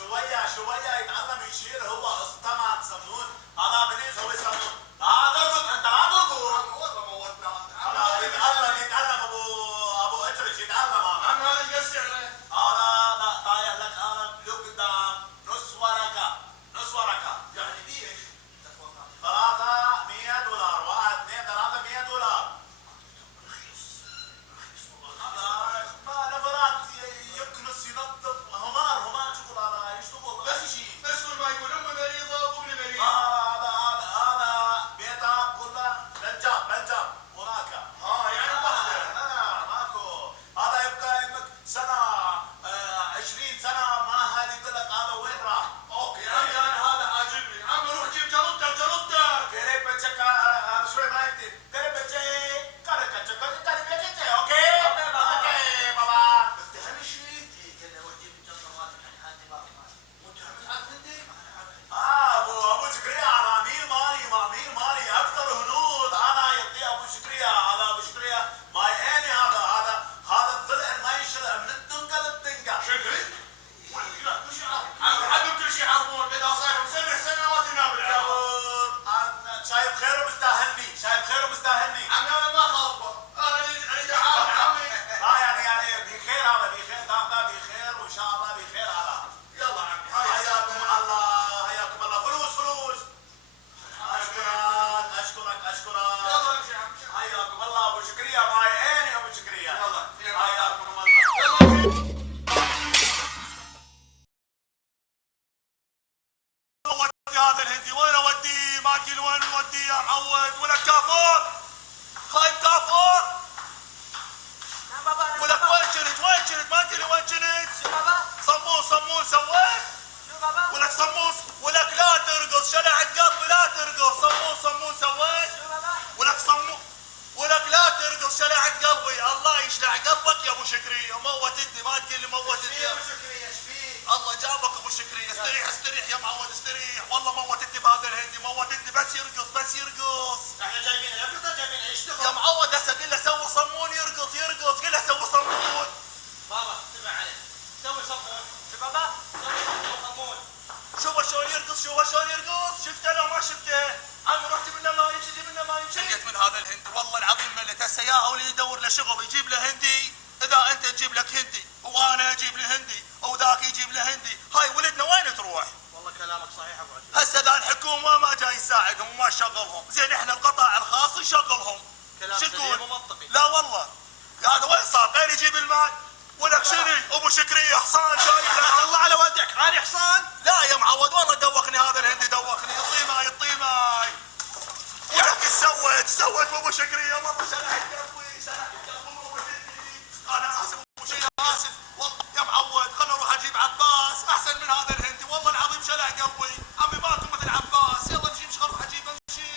شوية شوية يتعلم يشير. هو استمع صمون. أنا بنيت هو صمون. لا ترقص أنت، لا ترقص. أنا يتعلم أبو إدريس يتعلم. أنا عم هذا ايش قصدي عليه؟ أنا لا طايح لك. أنا له قدام نص ورقة. نص ورقة. يعني دي ايش؟ تتوقع؟ 300 دولار. 1 2 3 $100. رخيص والله. ما نفرات يكنس ينظف. همار شوكولاته يشتغل بس شيء. بس كل ما يقول امي مريضه وابني مريض. هذا بيتك كله بنجاب هناك. يعني بحضر. ماكو. هذا يبقى انك سنه 20 سنه ما هذه يقول لك هذا وين راح. اوكي عمي انا هذا عاجبني. عمي روح جيب جلطتك. ترى بتشك انا شوي ما يكتب. ترى بتشك اوكي بابا. بس تهني شيء كذا روح جيب الجلطه مالك يعني هاتي باقي مالك. وانت عمي تعرف هندي؟ انا عارف. ابو شكريا. انا امير مالي اكثر هنود. انا يدي ابو شكريا. هذا ابو شكريا ماي اني. هذا الضلع ما ينشرع من الدنقه للدنقه. شكري؟ لا كل شيء عارف. عمي حقهم كل شيء يعرفون. اذا صار لهم 7 سنوات ينام بالعراق. شايف خير ومستاهلني. عمي انا ما خاطبه. انا دا عارف عمي. يعني بخير. هذا بخير. دامنا بخير وان شاء الله بخير. هذا يلا عمي حياكم الله. فلوس. اشكرك. يلا امشي عمي. حياكم الله ابو شكريا. ماي عيني ابو شكريا. يلا حياكم الله. يلا امشي. ودي هذا الهندي وين اوديه؟ ما ادري وين نوديه يا معود. ولك كافور. خايف كافور. ولك وين كنت؟ ما ادري وين كنت. صمون سويت. ولك صموس. ولك لا ترقص. شلعت قلبي لا ترقص. صمون سويت. ولك لا ترقص. شلعت قلبي. الله يشلع قلبك يا ابو شكري. موتتني. ما تقول لي موتتني. يا ابو شكري ايش فيه؟ الله جابك ابو شكري. استريح يا معود استريح. والله موتتني بهذا الهندي. موتتني. بس يرقص. احنا جايبينه يرقص جايبينه يشتغل. يا معود هسه قل له سوي صمون يرقص. قل له سوي صمون. بابا انتبه عليه. سوي صمون. شو بابا؟ سوي صمون. شوفه شلون يرقص. شفته لو ما شفته؟ عمي رحت منه ما يمشي. شقيت من هذا الهندي والله العظيم. ملت هسه يا واللي يدور له شغل يجيب له هندي. اذا انت تجيب لك هندي وانا اجيب له هندي او ذاك يجيب له هندي، هاي ولدنا وين تروح؟ والله كلامك صحيح ابو عجيب. هسه ذا الحكومه ما جاي يساعدهم وما شغلهم. زين احنا القطاع الخاص نشغلهم. كلام شو سليم تقول؟ ومنطقي. لا والله هذا وين صار؟ غير يجيب المال. ولك شنو ابو شكريه حصان جاي له. الله على ودك. انا حصان؟ لا يا معود والله دوخني هذا الهندي. دوخني. الطيماي. ولك ايش سويت بابو شكريه؟ والله شلعت قلبي. انا اسف ابو شكريه. اسف والله يا معود. خلنا نروح اجيب عباس احسن من هذا الهندي. والله العظيم شلع قلبي. عمي ماكو مثل عباس. يلا نجيب شغل نروح اجيب امشي.